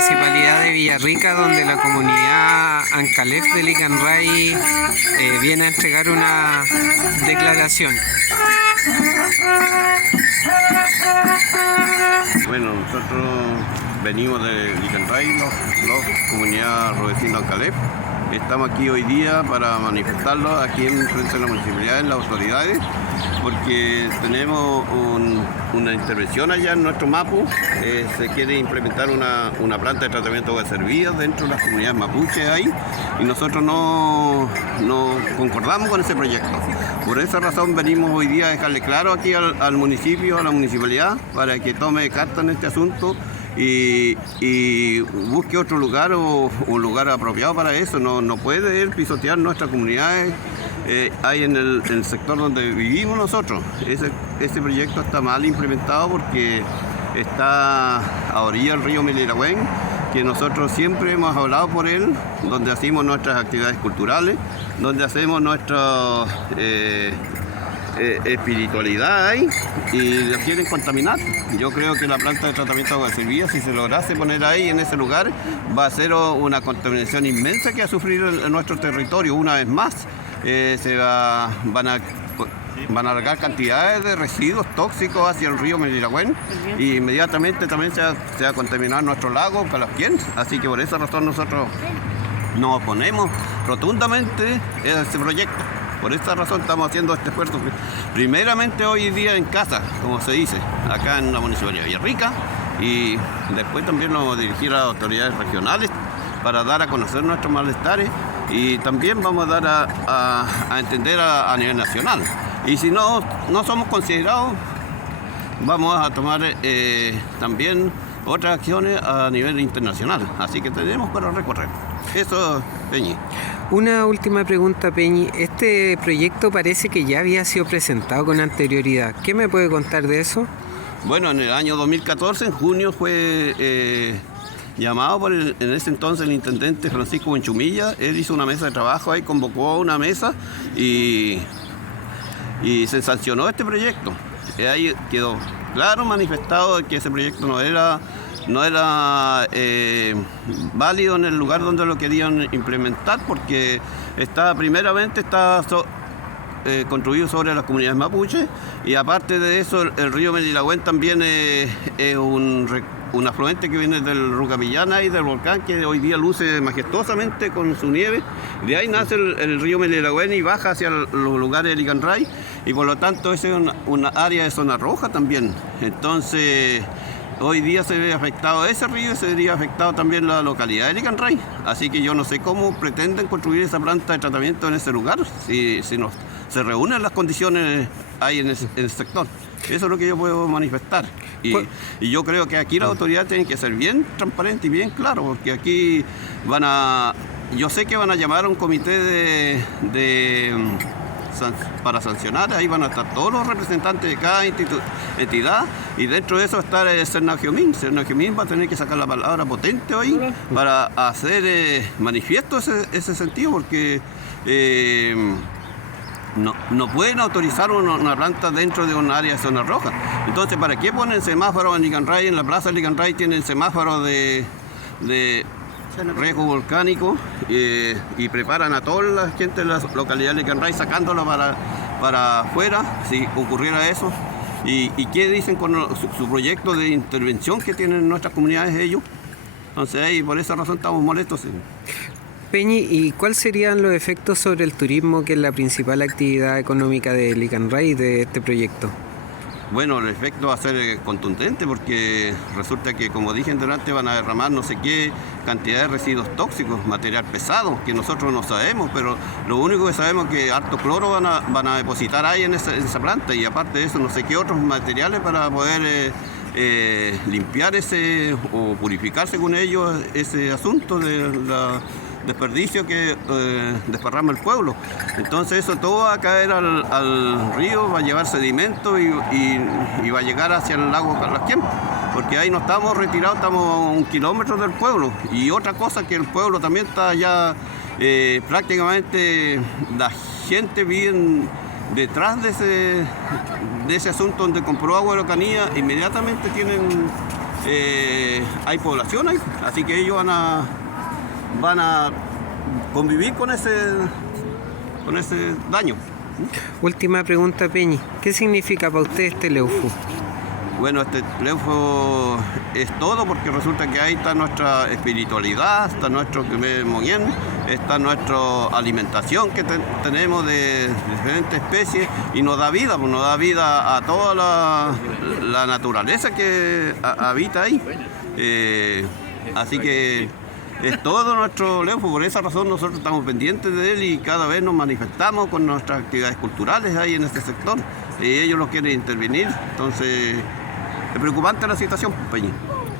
Municipalidad de Villarrica, donde la comunidad Ancalef de Licanray viene a entregar una declaración. Bueno, nosotros venimos de Licanray, los comunidad Rodecino Ancalef. Estamos aquí hoy día para manifestarlo aquí en frente de la municipalidad, en las autoridades, porque tenemos una intervención allá en nuestro Mapu. Se quiere implementar una planta de tratamiento de aguas servidas dentro de las comunidades mapuches ahí, y nosotros no concordamos con ese proyecto. Por esa razón venimos hoy día a dejarle claro aquí al municipio, a la municipalidad, para que tome carta en este asunto y busque otro lugar o un lugar apropiado para eso. No puede él pisotear nuestras comunidades ahí en el sector donde vivimos nosotros. Ese proyecto está mal implementado porque está a orilla del río Meliragüen, que nosotros siempre hemos hablado por él, donde hacemos nuestras actividades culturales, donde hacemos nuestra espiritualidad ahí, y lo quieren contaminar. Yo creo que la planta de tratamiento de aguas servidas, si se lograse poner ahí en ese lugar, va a ser una contaminación inmensa que va a sufrir en nuestro territorio. Una vez más, van a largar cantidades de residuos tóxicos hacia el río Meliragüen, y inmediatamente también se va a contaminar nuestro lago Calafquén. Así que por esa razón nosotros nos oponemos rotundamente a este proyecto. Por esta razón estamos haciendo este esfuerzo, primeramente hoy día en casa, como se dice, acá en la Municipalidad de Villarrica, y después también nos vamos a dirigir a las autoridades regionales para dar a conocer nuestros malestares, y también vamos a dar a entender a nivel nacional. Y si no somos considerados, vamos a tomar también otras acciones a nivel internacional. Así que tenemos para recorrer. Eso, Peñi. Una última pregunta, Peñi. Este proyecto parece que ya había sido presentado con anterioridad. ¿Qué me puede contar de eso? Bueno, en el año 2014, en junio, fue llamado por en ese entonces el intendente Francisco Buenchumilla. Él hizo una mesa de trabajo ahí, convocó a una mesa y se sancionó este proyecto. Ahí quedó claro manifestado que ese proyecto no era válido en el lugar donde lo querían implementar, porque primeramente está construido sobre las comunidades mapuches, y aparte de eso el río Meliragüen también es un afluente que viene del Rucapillana y del volcán, que hoy día luce majestuosamente con su nieve. De ahí nace el río Meliragüen y baja hacia los lugares de Licanray, y por lo tanto es una área de zona roja también. Entonces hoy día se ve afectado ese río y se vería afectado también la localidad de Licanray. Así que yo no sé cómo pretenden construir esa planta de tratamiento en ese lugar, si no se reúnen las condiciones ahí en el sector. Eso es lo que yo puedo manifestar. Y yo creo que aquí las autoridades tienen que ser bien transparentes y bien claros, porque aquí yo sé que van a llamar a un comité para sancionar. Ahí van a estar todos los representantes de cada entidad, y dentro de eso va a estar Sernagiomín. Sernagiomín va a tener que sacar la palabra potente hoy para hacer manifiesto ese sentido, porque no pueden autorizar una planta dentro de un área de zona roja. Entonces, ¿para qué ponen semáforos en Licanray? En la plaza de Licanray tienen semáforos de riesgo volcánico, y preparan a toda la gente de la localidad de Licanray sacándolo para afuera, si ocurriera eso. ¿Y qué dicen con su proyecto de intervención que tienen nuestras comunidades ellos? Entonces, ahí por esa razón estamos molestos. Peñi, ¿y cuáles serían los efectos sobre el turismo, que es la principal actividad económica de Licanray, de este proyecto? Bueno, el efecto va a ser contundente, porque resulta que, como dije delante, van a derramar no sé qué cantidad de residuos tóxicos, material pesado, que nosotros no sabemos, pero lo único que sabemos es que harto cloro van a depositar ahí en esa planta, y aparte de eso no sé qué otros materiales para poder limpiar o purificarse con ellos ese asunto de la desperdicio que desparrama el pueblo. Entonces eso todo va a caer al río, va a llevar sedimento y va a llegar hacia el lago Calafquén, porque ahí no estamos retirados, estamos a 1 kilómetro del pueblo. Y otra cosa, que el pueblo también está ya prácticamente, la gente vive detrás de ese asunto donde compró agua de Araucanía. Inmediatamente tienen hay población ahí, así que ellos van a convivir con ese daño. Última pregunta, Peñi. ¿Qué significa para usted este Leufu? Bueno, este Leufu es todo, porque resulta que ahí está nuestra espiritualidad, está nuestro Moguén, está nuestra alimentación que tenemos de diferentes especies, y nos da vida a toda la naturaleza que habita ahí. Así que es todo nuestro Leufu. Por esa razón nosotros estamos pendientes de él y cada vez nos manifestamos con nuestras actividades culturales ahí en este sector. Y ellos los quieren intervenir, entonces es preocupante la situación, Peña.